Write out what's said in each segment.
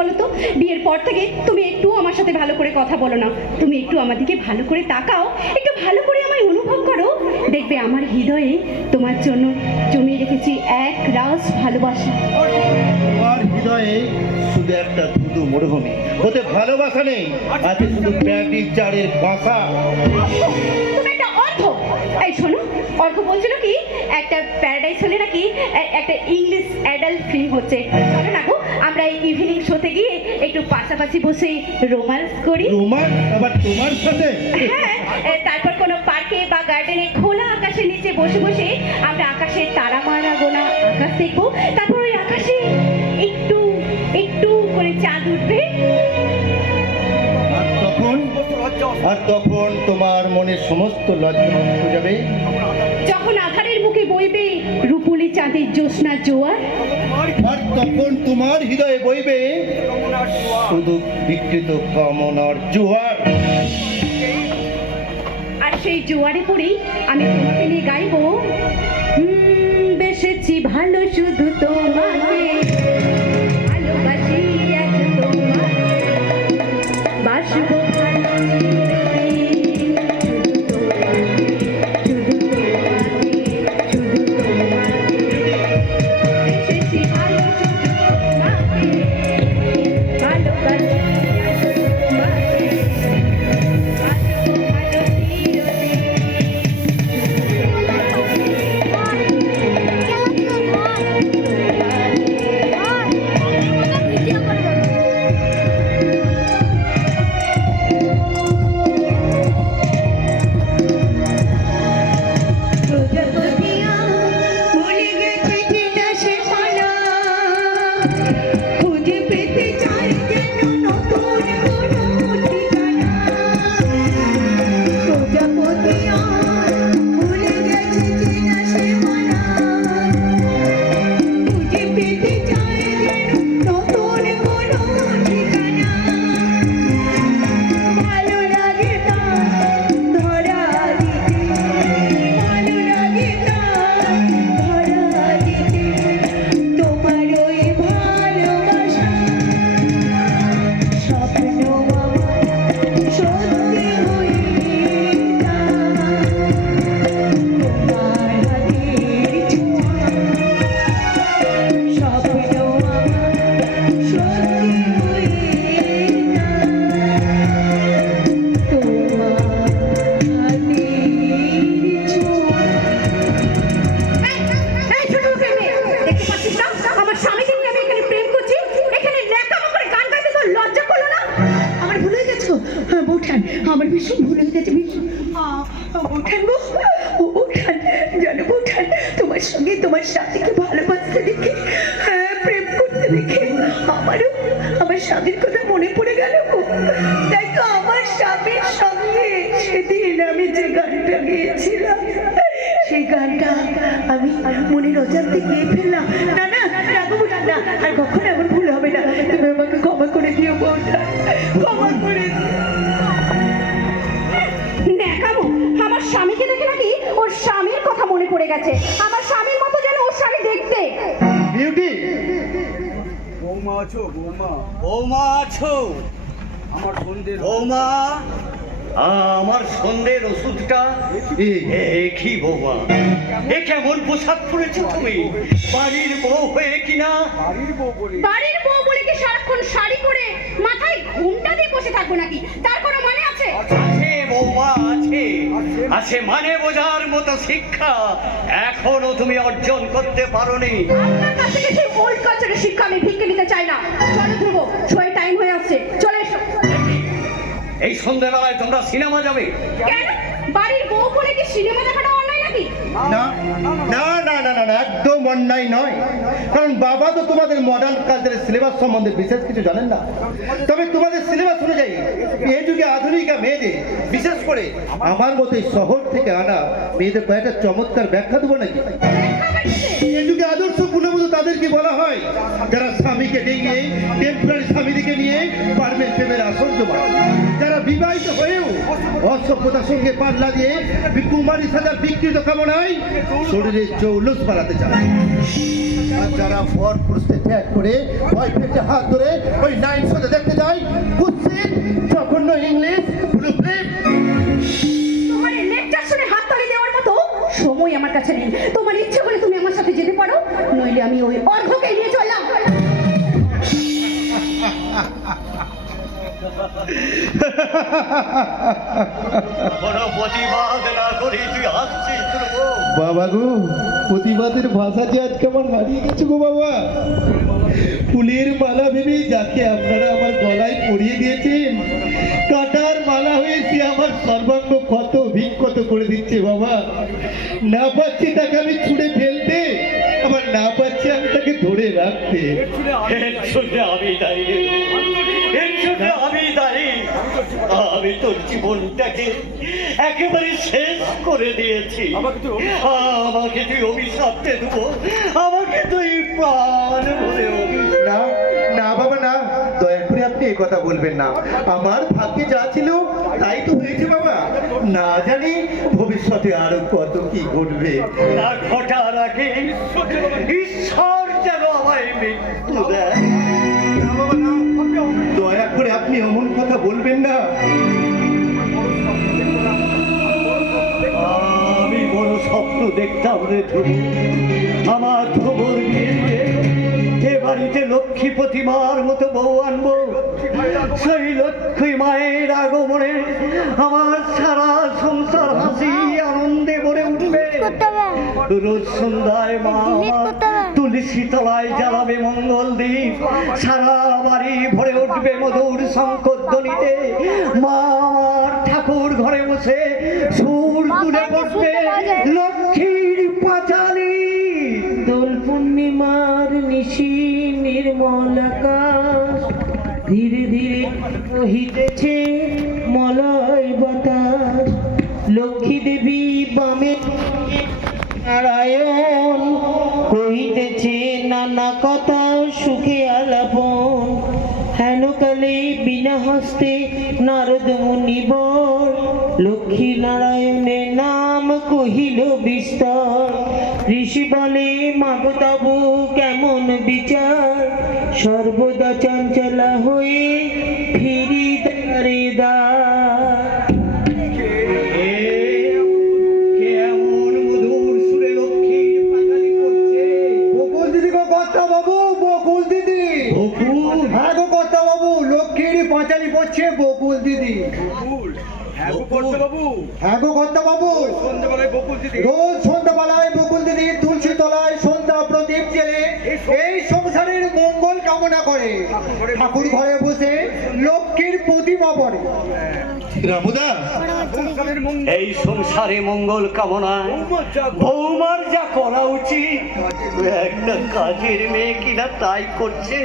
বলো তো? বিয়ের পর থেকে তুমি একটু আমার সাথে ভালো করে কথা বলো না। তুমি একটু আমার দিকে ভালো করে তাকাও, একটু ভালো করে আমায় অনুভব করো। দেখবে আমার হৃদয়ে তোমার জন্য জমিয়ে রেখেছি এক রাস ভালোবাসা। তোমার হৃদয়ে শুধু একটা ধুধু মরুভূমি, ওতে ভালোবাসা নেই, আছে শুধু প্যাটির চারের বাসা। তুমি একটা অর্থ, এই শোনো, অর্থ বলছিল কি একটা প্যারাডাইস হলে নাকি একটা ইংলিশ অ্যাডাল্ট ফিল্ম হচ্ছে। চলো না গো, আমরা এই ইভিনিং শোতে গিয়ে একটু পাশাপাশি বসে রোমান্স করি। রোমান্স আবার তোমার সাথে? হ্যাঁ, তারপর কোনো পার্কে বা গার্ডেনে খোলা আকাশের নিচে বসে বসে আমরা আকাশের তারা মারা গোনা আকাশ দেখবো। তারপর ওই আকাশে একটু একটু করে চাঁদ উঠবে। আর তখন তোমার মনের সমস্ত লজ্জা নষ্ট হয়ে যাবে। যখন আধারের মুখে বইবে রূপলি চাঁদের জ্যোৎস্না জোয়ার। আর তখন তোমার হৃদয়ে বইবে শুধু বিকৃত কামনার জোয়ার। আর সেই জোয়ারে পড়েই আমি তোমাকে নিয়ে গাইবো, বেসেছি ভালো শুধু তোমাকে, ভালোবাসি আজ তোমাকে, বাসবো ভালো আমার ভীষণ ভুল হয়ে গেছে। বৌঠান গো, বৌঠান জানো বৌঠান, তোমার সঙ্গে তোমার স্বামীকে ভালোবাসতে দেখে, হ্যাঁ প্রেম করতে দেখে আমারও আমার স্বামীর কথা মনে পড়ে গেল। তাই তো আমার স্বামীর সঙ্গে সেদিন আমি যে গানটা গেয়েছিলাম, সেই গানটা আমি মনের অজান্তে গিয়ে ফেললাম। না না রাখবো না, আর কখনো এমন ভুল হবে না। তুমি আমাকে ক্ষমা করে দিও বৌঠান, ক্ষমা করে দিও। আমার স্বামীকে দেখে নাকি ওর স্বামীর কথা মনে পড়ে গেছে। আমার স্বামীর মতো যেন ওর স্বামী দেখতে। বিউটি, বৌমা আছো? বৌমা, বৌমা আছো? আমার সন্ধ্যে বৌমা, আমার সন্ধ্যের ওষুধটা কি বৌমা? এ কেমন পোশাক পরেছো তুমি? বাড়ির বউ হয়ে কিনা? বাড়ির বউ বলে কি সারাক্ষণ শাড়ি পরে মাথায় ঘুমটা দিয়ে বসে থাকবো নাকি? তার কোনো মানে আছে? আছে বৌমা, আছে। আছে মানে বোঝার মতো শিক্ষা এখনো তুমি অর্জন করতে পারোনি। আপনার কাছ থেকে সেই ওল্ড কালচারের শিক্ষা আমি ভিক্ষে নিতে চাই না। চলো ধ্রুব, ছয় টাইম হয়ে আসছে, চলে এসো। এই সন্ধ্যাবেলায় তোমরা সিনেমা যাবে? কেন? বাড়ির বউ বলে কি সিনেমা দেখাটা অন্যায় নাকি? না না না না না, একদম অন্যায় নয়। কারণ বাবা তো তোমাদের মডার্ন কালচারের সিলেবাস সম্বন্ধে বিশেষ কিছু জানেন না। তবে তোমাদের সিলেবাস অনুযায়ী এই যুগে আধুনিকা মেয়েদের, বিশেষ করে আমার মতো শহর থেকে আনা মেয়েদের কয়েকটা চমৎকার ব্যাখ্যা দেবো নাকি? এই যুগে আদর্শ গুণবোধ তাদের তাদেরকে বলা হয় যারা স্বামীকে ডেকে টেম্পোরারি স্বামীদিকে নিয়ে পারমেন্ট প্রেমের আসর জমায়, যারা বিবাহিত হয়েও অসভ্যতার সঙ্গে পাল্লা দিয়ে কুমারী সাজার বিকৃত কামনায় শরীরে চৌলস পালাতে চায়, আর যারা ফর পুরুষকে ত্যাগ করে বয়ফ্রেন্ডে হাত ধরে ওই নাইট শোতে দেখতে যায় কুৎসিত জঘন্য ইংলিশ ব্লু ফিল্ম। তোমার এই লেকচার শুনে হাত তালি দেওয়ার মতো সময় আমার কাছে নেই। তোমার ইচ্ছে করে তুমি আমার সাথে যেতে পারো, নইলে আমি ওই অর্ঘকে নিয়ে চললাম। কোনো প্রতিবাদ না করে তুই হাসছিস ধ্রুব। বাবা গো, প্রতিবাদের ভাষা যে আজকে আমার হারিয়ে গেছে গো বাবা। ফুলের মালা ভেবে যাকে আপনারা আমার গলায় পরিয়ে দিয়েছেন, কাটার মালা হয়ে সে আমার সর্বাঙ্গ ক্ষত বিক্ষত করে দিচ্ছে বাবা। না পাচ্ছি তাকে আমি ছুঁড়ে ফেলতে, আবার না পাচ্ছি আমি তাকে ধরে রাখতে। এর জন্য আমি দায়ী রে। এর জন্য আমি দায়ী। আমি তোর জীবনটাকে একেবারে শেষ করে দিয়েছি। আমাকে তুই অভিশাপতে দেবো, আমাকে তুই প্রাণ ভরে না না বাবা না, দয়া করে আপনি এ কথা বলবেন না। আমার ভাগ্যে যা ছিল তাই তো হয়েছে বাবা, না জানি ভবিষ্যতে আরো কত কি ঘটবে। না ঘটার আগে ঈশ্বর যেন আমায় মৃত্যু দেয়। না বাবা না, দয়া করে আপনি এমন কথা বলবেন না। আমি বড় স্বপ্ন দেখতাম রে ধ্রুব। আমার ধ্রুবর এ বাড়িতে লক্ষ্মী প্রতিমার মতো বউ আনবো। সেই লক্ষ্মী মায়ের আগমনে আমার সারা সংসার হাসি আনন্দে ভরে উঠবে। রোজ সন্ধ্যায় মা তুলসী তলায় জ্বালাবে মঙ্গল দ্বীপ, সারা বাড়ি ভরে উঠবে মধুর শঙ্খধ্বনিতে। মা আমার ঠাকুর ঘরে বসে সুর তুলে বসবে লক্ষ্মীর পাঁচালী। দোল পূর্ণিমার নিশি নির্মল আকাশ, ধীরে ধীরে বহিতেছে মলয় বাতাস। লক্ষ্মী দেবী বামে নারায়ণ, কহিতেছে নানা কথা সুখে আলাপন। হেনকালে বিনা হস্তে নারদ মুনিবর, লক্ষ্মী নারায়ণের নাম কহিল বিস্তর। ঋষি বলে মাগো তবু কেমন বিচার, সর্বদা চঞ্চলা হয়ে ফিরি দ্বারে দ্বার। কেমন মধুর সুরে লক্ষ্মীর পাঁচালী করছে। বকুল দিদি গো কর্তা বাবু, বকুল দিদি। বকুল, হ্যাঁ গো কর্তা বাবু, লক্ষ্মীর পাঁচালি পড়ছে বকুল দিদি। হ্যাঁ গো কর্তা বাবু, রোজ সন্ধ্যাবেলায় বকুল দিদি তুলসী তলায় সন্ধ্যা প্রদীপ জেলে এই সংসারের মঙ্গল কামনা করে, ঠাকুর ঘরে বসে লক্ষ্মীর প্রতিমা পড়ে। রামুদা, এই সংসারে মঙ্গল কামনায় বৌমার যা করা উচিত, একটা কাজের মেয়ে কিনা তাই করছে।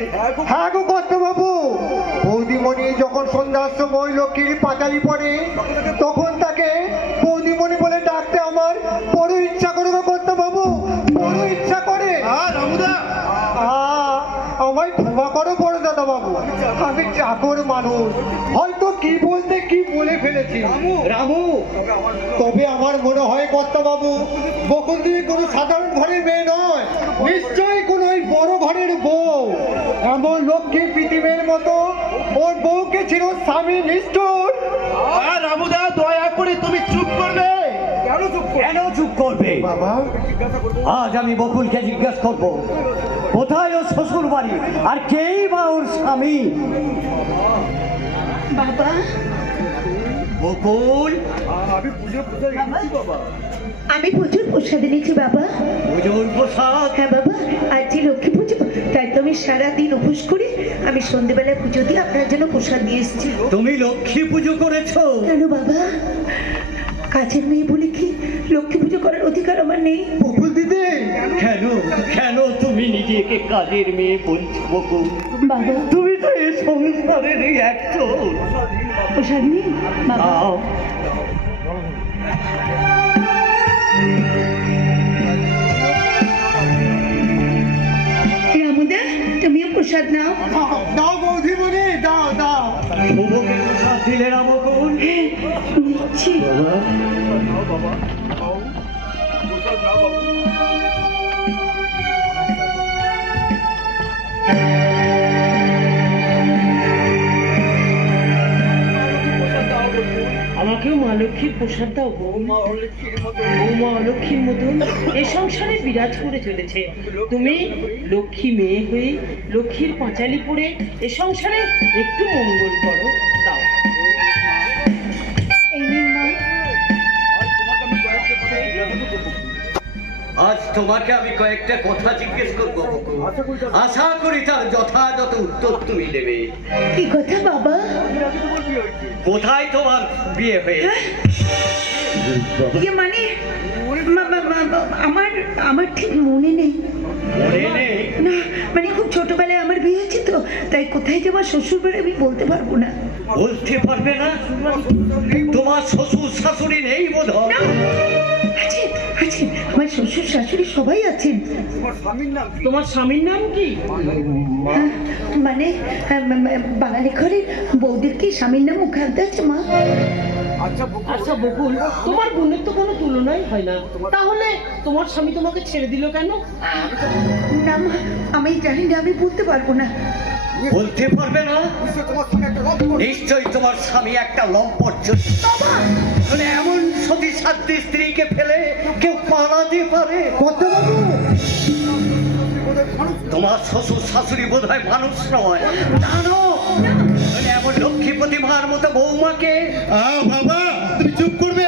হ্যাঁ গো কর্তা বাবু, বৌদিমণি যখন সন্ধ্যার সময় লক্ষ্মীর পাঁচালি পড়ে তখন তাকে বৌদিমণি বলে ডাকতে আমার বড় ইচ্ছা করে গো কর্তা বাবু, বড় ইচ্ছা করে। আমায় ক্ষমা করো বড় দাদা বাবু, আমি চাকর মানুষ, হয়তো কি বলতে কি বলে ফেলেছি। রামু, তবে আমার মনে হয় কর্তা বাবু বকুল দিদি কোনো সাধারণ ঘরের মেয়ে নয়, নিশ্চয়ই কোনো ওই বড় ঘরের বউ। এমন লক্ষ্মী পৃথিবীর মতো ওর বউকে ছিল স্বামী নিষ্ঠুর। রামুদা, দয়া করে তুমি চুপ করবে। কেন চুপ করবে বাবা? আজ আমি বকুলকে জিজ্ঞাসা করবো কোথায় ওর শ্বশুর বাড়ি, আর কেই বা ওর স্বামী। বাবা, বকুল, আমি প্রচুর প্রসাদ এনেছি বাবা। পুজোর প্রসাদ? হ্যাঁ বাবা, আজ যে লক্ষ্মী পুজো, তাই তো আমি সারাদিন উপোস করে আমি সন্ধ্যেবেলায় পুজো দিয়ে আপনার জন্য প্রসাদ নিয়ে এসেছি। তুমি লক্ষ্মী পুজো করেছো? কেন বাবা, কাজের মেয়ে বলে কি লক্ষ্মী পুজো করার অধিকার আমার নেই? বকুল দিদি, কেন কেন তুমি নিজেকে কাজের মেয়ে বলছো বকুল? বাবা, তুমি তো এই সংসারেরই একজন। প্রসাদ নেই বাবা? নাও। প্রসাদ নাও। দাও বৌদিমণি, দাও দাও। ধ্রুবকে প্রসাদ দিলে না বকুল? নিচ্ছি। আমাকেও মা লক্ষ্মীর প্রসাদ দাও বৌমা অলক্ষ্মীর মতন এ সংসারে বিরাজ করে চলেছে। তুমি লক্ষ্মী মেয়ে হয়ে লক্ষ্মীর পাঁচালি পরে এ সংসারে একটু মঙ্গল করো, দাও। এই নিন মা। আজ তোমাকে আমি কয়েকটা কথা জিজ্ঞেস করবো বকুল। আশা করি তার যথাযথ উত্তর তুমি দেবে। কি কথা বাবা? কোথায় তোমার বিয়ে হয়ে? ইয়ে মানে আমার আমার ঠিক মনে নেই। মনে নেই? না মানে খুব ছোটবেলায় আমার বিয়ে হয়েছে তো, তাই কোথায় যে আমার শ্বশুর বাড়ি আমি বলতে পারবো না। বলতে পারবে না? তোমার শ্বশুর শাশুড়ি নেই বোধ হয়? আছেন আছেন, আমার শ্বশুর শাশুড়ি সবাই আছেন। তোমার স্বামীর নাম কি? মানে বাঙালি ঘরের বৌদির কি স্বামীর নাম মুখার্জি আছে মা? আচ্ছা বকুল, তোমার বোনের তো কোনো তুলনাই হয় না, তাহলে তোমার স্বামী তোমাকে ছেড়ে দিল কেন? না মা, আমি জানি না, আমি বলতে পারবো না। বলতে পারবে না? নিশ্চয়ই তোমার স্বামী একটা লম্পট চোর। মানে এমন সতী সাধ্বী স্ত্রীকে ফেলে কেউ পালাতে পারে? তোমার শ্বশুর শাশুড়ি বোধ হয় মানুষ নয়, জানো? মানে এমন লক্ষ্মীপতি মার মতো বৌমাকে। বাবা তুমি চুপ করবে।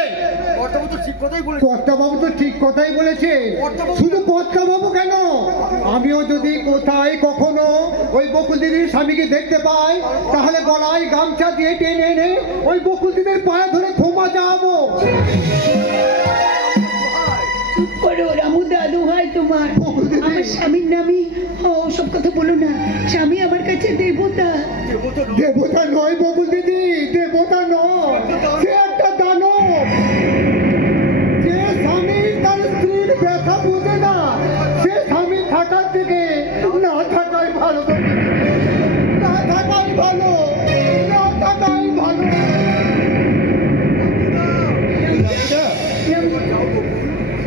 কর্তাবাবু তো ঠিক কথাই বলেছে। শুধু কর্তাবাবু কেন, আমিও যদি কোথায় কখনো ওই বকুল দিদির স্বামীকে দেখতে পাই, তাহলে গলায় গামছা দিয়ে টেনে এনে ওই বকুল দিদির পায়ে ধরে ক্ষমা চাওয়াবো। চুপ করো রামু, দাদু হয় তোমার। আমার স্বামীর নামই সব কথা বলো না। স্বামী আমার কাছে দেবতা। দেবতা নয় বকুল দিদি, দেবতা নয়, সে একটা দানব। যে স্বামী তার স্ত্রীর ব্যথা বোঝে না, সে স্বামী থাকার থেকে না থাকাই ভালো। না থাকাই ভালো, না থাকাই ভালো।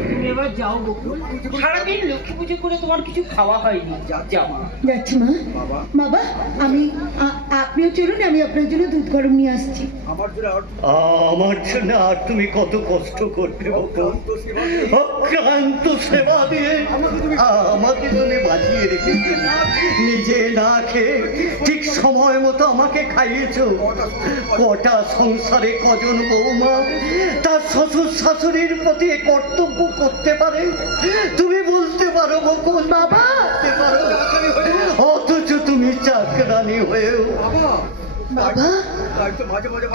তুমি এবার যাও বকুল, সারাদিন লক্ষ্মী পুজো করে তোমার কিছু খাওয়া হয়নি, যাও। যাচ্ছি মা। বাবা আমি আপনিও চলুন, আমি আপনার জন্য দুধ গরম নিয়ে আসছি। আমার জন্য আর তুমি কত কষ্ট করতে বকুল। অক্লান্ত সেবা দিয়ে আমাকে তুমি বাঁচিয়ে রেখেছো। নিজে না খেয়ে ঠিক সময় মতো আমাকে খাইয়েছো। কটা সংসারে কজন বৌমা তার শ্বশুর শাশুড়ির প্রতি এ কর্তব্য করতে পারে? তুমি বলতে পারো বকুল? বাবা বলতে পারো? অথচ তুমি চাকরানি হয়েও। বাবা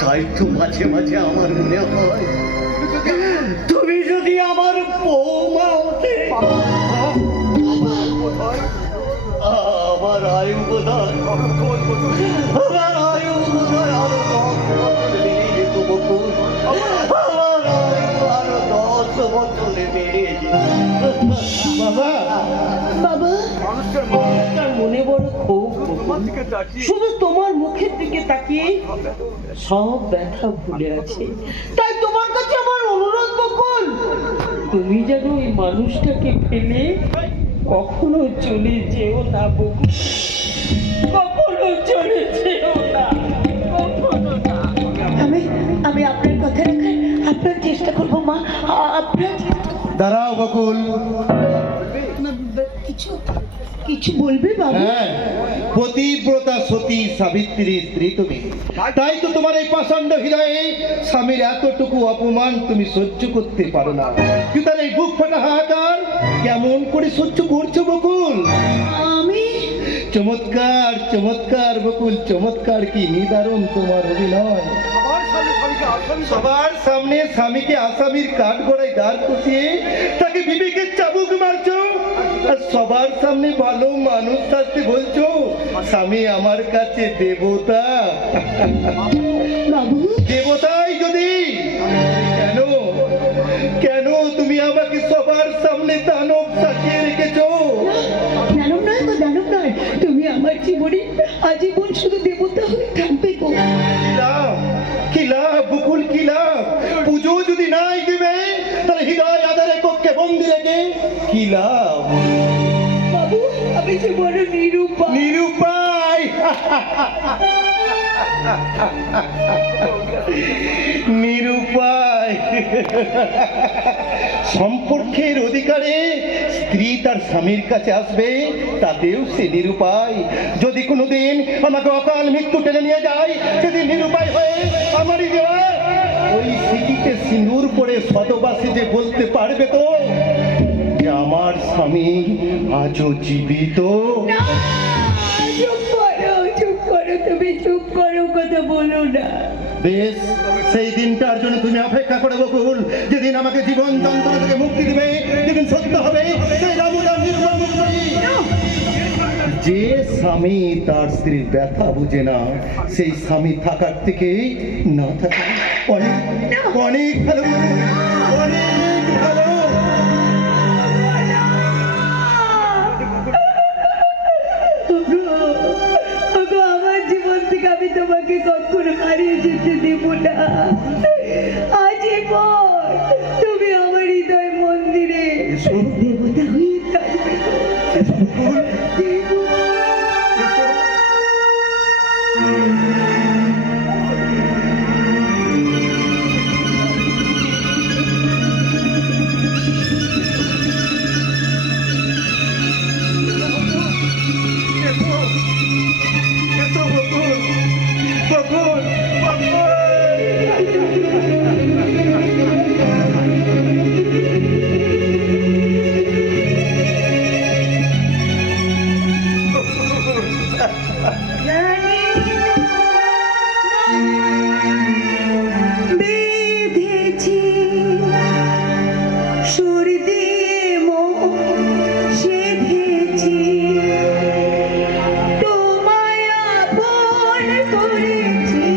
তাই তো মাঝে মাঝে আমার মনে হয় তুমি যদি আমার বৌমা হতে, আমার আয়ু বোধ হয়, আমার আয়ু বোধ হয় আরো 10 বছর বেড়ে যেত বকুল। আমার আয়ু আরো 10 বছরে বেড়ে যেত। বাবা বাবা তার মনে বড় ক্ষোভ বকুল। শুধু তোমার মুখের দিকে তাকিয়ে সব ব্যথা ভুলে আছে। তাই তোমার কাছে আমার অনুরোধ বকুল, তুমি যেন ওই মানুষটাকে ফেলে কখনো চলে যেও না বকুল, কখনো চলে যেও না, কখনো না। আমি আপনার কথা রাখার আপনার চেষ্টা করবো মা। আপনার দাঁড়াও বকুল। কিছু কিছু বলবে বাবা? হ্যাঁ, পতিব্রতা সতী সাবিত্রী স্ত্রী তুমি, তাই তো তোমার এই পাষণ্ড হৃদয়ে স্বামীর এতটুকু অপমান তুমি সহ্য করতে পারো না। কিন্তু তার এই বুক ফাটা হাহাকার কেমন করে সহ্য করছো বকুল? আমি চমৎকার চমৎকার বকুল, চমৎকার, কি নিদারুণ তোমার অভিনয়। সবার সামনে স্বামীকে আসামির কাঠ গড়ায় দাঁড় কষিয়ে তাকে বিবেকের চাবুক মারছো, আর সবার সামনে ভালো মানুষ থাকতে বলছো স্বামী আমার কাছে দেবতা। বাবু দেবতাই যদি, কেন কেন তুমি আমাকে সবার সামনে দানব সাজিয়ে রেখেছো? দানব নয় গো, দানব নয়। তুমি আমার যে আজীবন শুধু দেবতা হয়ে থাকবে গো। কি লাভ, কি লাভ বকুল, কি লাভ? পুজো যদি নাই দিবে তাহলে হৃদয় আধারে কক্ষে বন্দি রেখে কি লাভ? বাবু আমি যে বড় নিরূপা। নিরুপায়, নিরুপায়। সম্পর্কের অধিকারে স্ত্রী তার স্বামীর কাছে আসবে, তাতেও সে নিরুপায়। যদি কোনোদিন আমাকে অকাল মৃত্যু টেনে নিয়ে যায়, সেদিন নিরুপায় হয়ে আমারই দেওয়া ওই স্মৃতিতে সিঁদুর পরে শতবাসী যে বলতে পারবে তো যে আমার স্বামী আজও জীবিত। চুপ করো তুমি, চুপ করো, কথা বলো না। বেশ, সেই দিনটার জন্য তুমি অপেক্ষা করে বকুল, যেদিন আমাকে জীবন যন্ত্রণা থেকে মুক্তি দিবে, যেদিন সত্য হবে সেই রামুদার নির্মম মুক্তি। যে স্বামী তার স্ত্রীর ব্যথা বুঝে না, সেই স্বামী থাকার থেকে না থাকা অনেক অনেক ভালো, অনেক ভালো। ওগো, আমার জীবন থেকে আমি তোমাকে কখনো হারিয়ে যেতে দেব না। আজীবন তুমি আমার হৃদয় মন্দিরে দেবতা হয়ে থাকবে। বকুল, বেঁধেছি সুর দিয়ে মোহ সেধেছি, তোমায় আপন করেছি,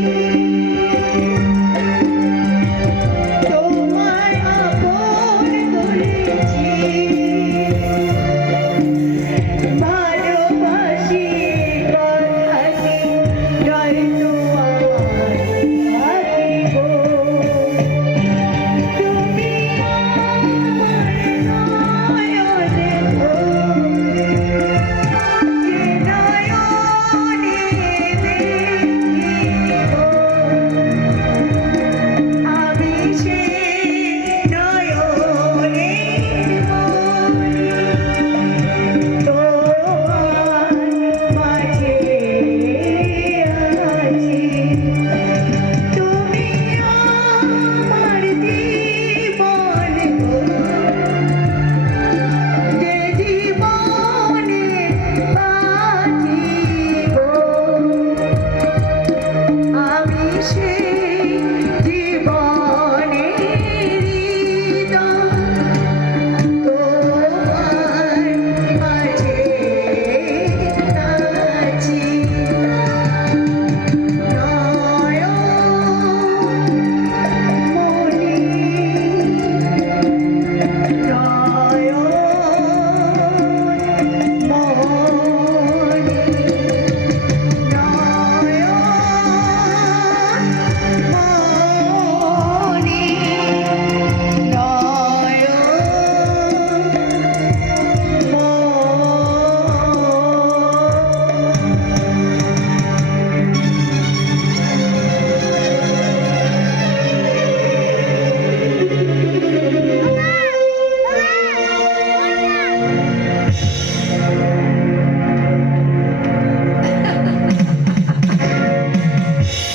তোমায় আপন করেছি। ভালোবাসি কথাটি নয়তো আমার ভাগ্য। তুমি আমার নয়নে যে নয়নে দেখিব, আমি সেই নয়নের মণি তোমার মাঝে আছি। তুমি আমার জীবন গো, যে জীবনে বাঁচিব, আমি সেই জীবনের হৃদয় তোমার মাঝে আছি। নয়ন মণি, নয়ন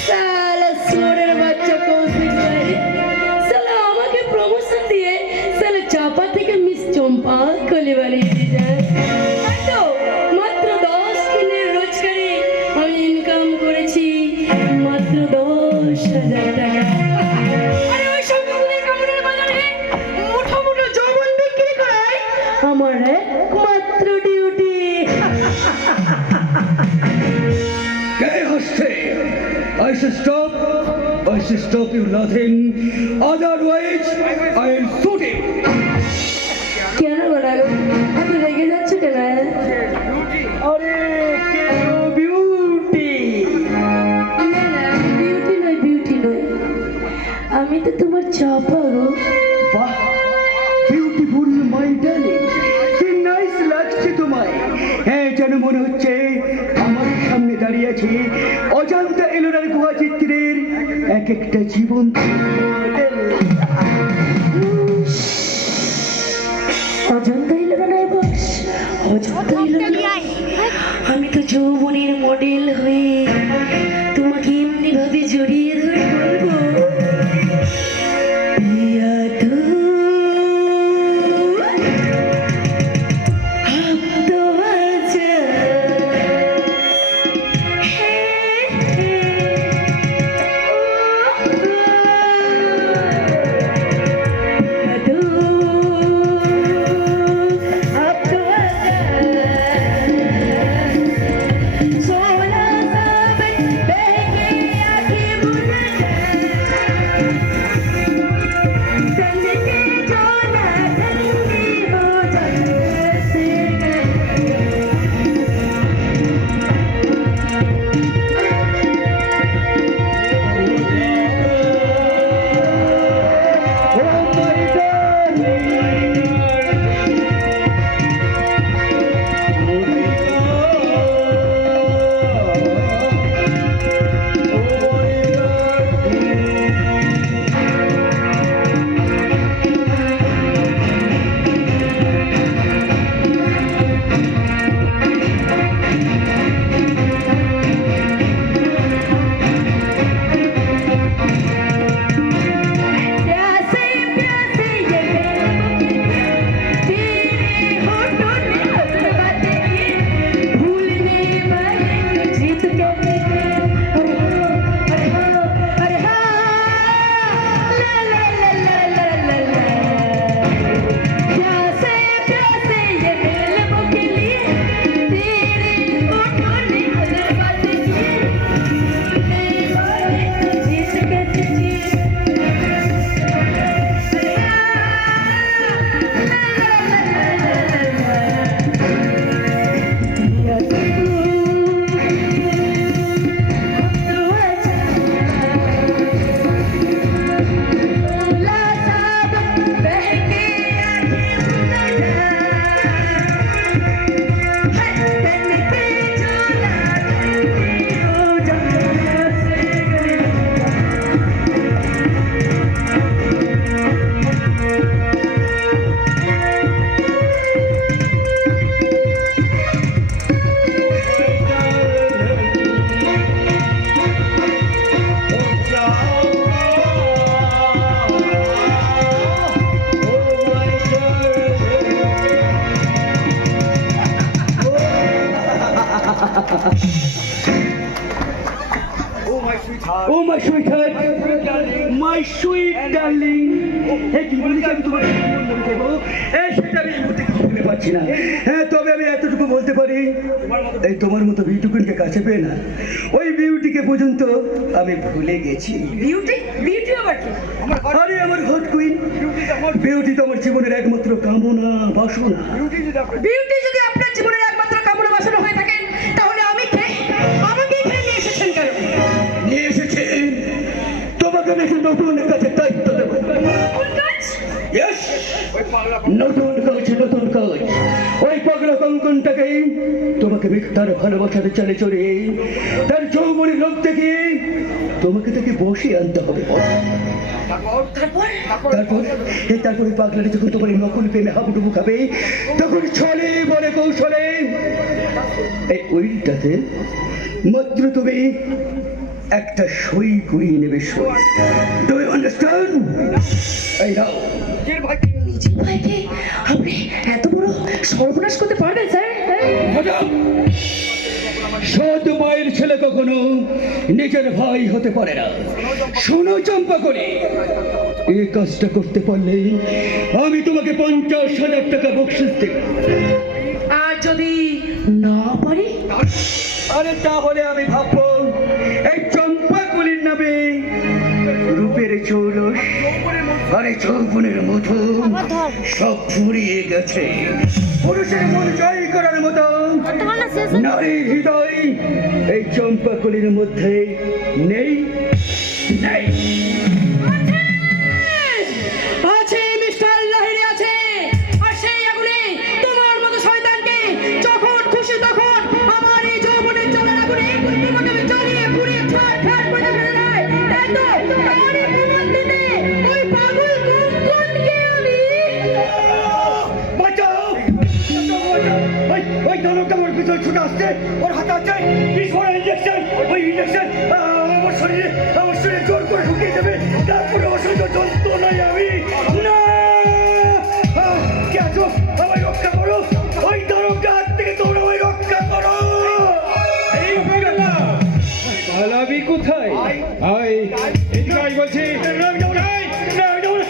শালা সোরের বাচ্চা কৌশিক ভাই, শালা আমাকে প্রমোশন দিয়ে শালা চাপা থেকে মিস চম্পা কোলে বানিয়ে দিয়ে যায়। তাই তো মাত্র 10 দিনের রোজগারে আমি ইনকাম করেছি মাত্র 10,000 টাকা। আরে ওই সব গুণের কামড়ের বাজারে মুঠো মুঠো যৌবন বিক্রি করাই আমার একমাত্র duty. I should stop you nothing. Otherwise, I'll shoot him. কেন বলা এত রেগে যাচ্ছে কেন? अरे बियूट তো তোমার চাপা গো। বাহ, বিউটিফুল মাই ডার্লিং, কি নাইস লাগছে তোমায়। হ্যাঁ, যেন মনে হচ্ছে আমার সামনে দাঁড়িয়ে আছে অজান্তা এলোরার গুহা চিত্রের এক একটা জীবন্ত মডেল। অজন্তা এলো না বস, অজন্তা এলো না। আমি তো যৌবনের মডেল হয়ে তোমাকে এমনি ভাবে জড়িয়ে ধরে বলবো, পিয়া তো अब तो आजा, अब तो आजा, सोना सावन बहके आंखें बुझा, संग के जोना ठंडी हो जैसे प्यासे प्यासे ये तेरे होठों ने हर बातें की, भूलने वाले जीत गए। अरे हाँ, अरे हाँ, ला ला ला ला ला ला ला। प्यासे प्यासे ये लबों के लिए, तेरे होठों ने हर बातें की, भूलने वाले जीत गए। Oh my sweet heart, my sweet darling. কি বলেছি আমি তোমাকে মনে করবো, সেটা আমি এই মুহূর্তে কিছু বলতে পারছি না। হ্যাঁ, তবে আমি এতটুকু বলতে পারি, এই তোমার মতো বিউটিকুনকে কাছে পেয়ে না, ওই বিউটিকে পর্যন্ত আমি ভুলে গেছি। বিউটি বিউটি আবার কি? আরে আমার হট কুইন, বিউটি তো আমার জীবনের একমাত্র কামনা বাসনা। বিউটি যদি আপনার জীবনের একমাত্র কামনা বাসনা হয়ে থাকেন, তাহলে আমি কে? আমাকে এখানে নিয়ে এসেছেন কেন? নিয়ে এসেছি তোমাকে আমি একটা নতুন কাজের দায়িত্ব দেবো। কোন কাজ? Yes! নতুন কাজ, নতুন কাজ। ওই পাগলা কঙ্কনটাকে তোমাকে মিথ্যার ভালোবাসাতে চালে চড়ে তার যৌবনের লোক থেকে তোমাকে তাকে বসিয়ে আনতে হবে। তারপরে পাগলাটি যখন তোমার এই নকল প্রেমে হাবুডুবু খাবে, তখন ছলে বলে কৌশলে এই উইলটাতে মাত্র তুমি একটা সই করিয়ে নেবে। সই, ডু ইউ আন্ডারস্ট্যান্ড? এই নাও। নিজের ভাইকে আপনি এত বড় সর্বনাশ করতে পারবেন স্যার? সৎ মায়ের ছেলে কখনো নিজের ভাই হতে পারে না। শোনো চম্পা করে, এই কাজটা করতে পারলে আমি তোমাকে 50,000 টাকা বকশিশ দেব। আর যদি না পারি? আরে তাহলে আমি ভাববো এই চম্পা কলির নামে রূপের চৌরস আরে যৌবনের মতো সব ফুরিয়ে গেছে। পুরুষের মন জয় করার মতো নারী হৃদয় এই চম্পা কলির মধ্যে নেই, নেই। আসছে, ওর হাতে আছে বিষ ভরা ইঞ্জেকশন। ওই ইঞ্জেকশন আমার শরীরে জোর করে ঢুকিয়ে দেবে, তারপরে অসহ্য যন্ত্রণায় আমি না। কে আছো? আমায় রক্ষা করো, ওই দানবটা হাত থেকে তোমরা আমায় রক্ষা করো। এই বেলা পালাবি কোথায়? আয় এদিকে আয় বলছি। আমি যাবো না, আমি যাবো না,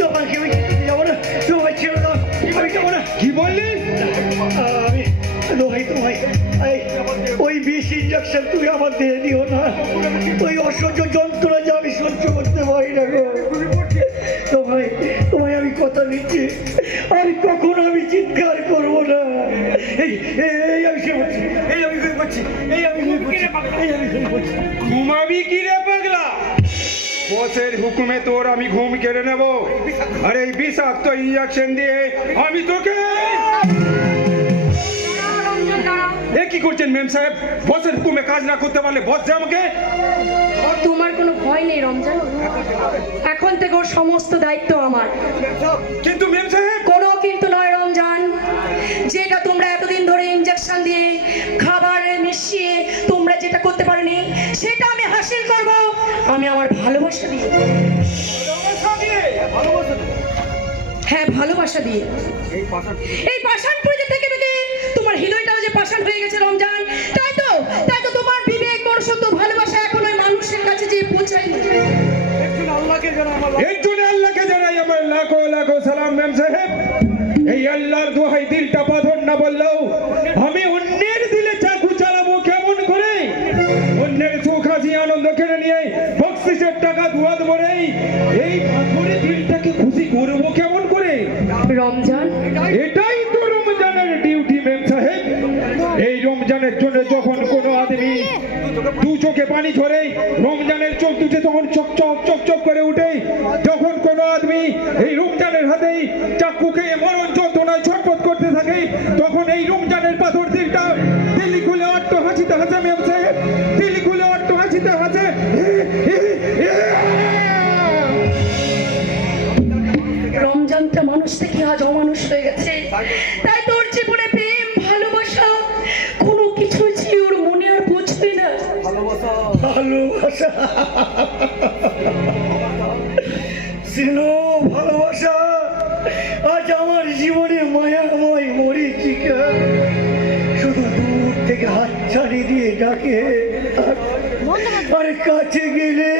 তোমাকে আমি যাবো না, তোমায় ছেড়ে দাও, আমি যাবো না। কি বললি? আমি তোমায় ওই বিষ ইঞ্জেকশন তুমি আমার দিয়ে দিও না, ওই অসহ্য যন্ত্রণা যা আমি সহ্য করতে পারি না গো। তোমায় আমি কথা দিচ্ছি, আমি কখনো আমি চিৎকার করবো না। এই আমি শুয়ে পড়ছি, এই আমি শুয়ে পড়ছি, এই আমি শুয়ে পড়ছি, এই আমি শুয়ে পড়ছি। ঘুমাবি কি রে পাগলা? বসের হুকুমে তোর আমি ঘুম কেড়ে নেব, আর এই বিষাক্ত ইঞ্জেকশন দিয়ে আমি তোকে। এ কি করছেন মেম সাহেব? বসের হুকুমে কাজ না করতে পারলে বস যে আমাকে। তোমার কোনো ভয় নেই রমজান, এখন থেকে ওর সমস্ত দায়িত্ব আমার। কিন্তু মেম সাহেব। কোনো কিন্তু নয় রমজান, যেটা তোমরা এতদিন ধরে ইঞ্জেকশন দিয়ে খাবারে মিশিয়ে তোমরা যেটা করতে পারোনি, সেটা আমি হাসিল করব আমি আমার ভালোবাসা দিয়ে। হ্যাঁ, ভালোবাসা দিয়ে। এই পাষাণপুরে থেকে থেকে তোমার হৃদয়টাও যে পাষাণ হয়ে গেছে রমজান, তাই তো তোমার বিবেক মনুষ্যত্ব ভালোবাসা এখন ওই মানুষের কাছে যে পৌঁছায়নি। এর জন্য আল্লাহকে জানাই আমার লাখো লাখো সালাম মেম সাহেব। এই আল্লাহর দোহাই দিলটা পাথর না বললেও আমি অন্যের দিলে চাকু চালাবো কেমন করে? অন্যের সুখ হাসি আনন্দ কেড়ে নিয়ে বকশিসের টাকা ধোয়া দেবো রে, এই পাথরে দিলটাকে খুশি করবো কেমন করে? রমজান, এটাই তো রমজানের ডিউটি মেম সাহেব। এই রমজানের জন্য যখন কোনো আদমি দু চোখে পানি ঝরে, রমজানের চোখ দুটে তখন চকচক চকচক করে উঠে, যখন কোনো আদমি এই রমজানের হাতেই চাকু খেয়ে মরণ যন্ত্রণায় ছটফট করতে থাকে, তখন এই রমজানের পাথর দিলটা দিল্লি খুলে অট্ট হাসিতে হাসে মেম সাহেব, দিল্লি খুলে অট্ট হাসিতে হাসে। রমজানটা মানুষ থেকে আজ অমানুষ হয়ে গেছে, তাই তোর জীবনে প্রেম ভালোবাসা কোনো কিছু ছিল ওর মনে আর পৌঁছবে না। ভালোবাসা সিনো, ভালোবাসা আজ আমার জীবনে মায়াময় মরীচিকা, শুধু দূর থেকে হাত ছাড়ি দিয়ে ডাকে, আর কাছে গেলে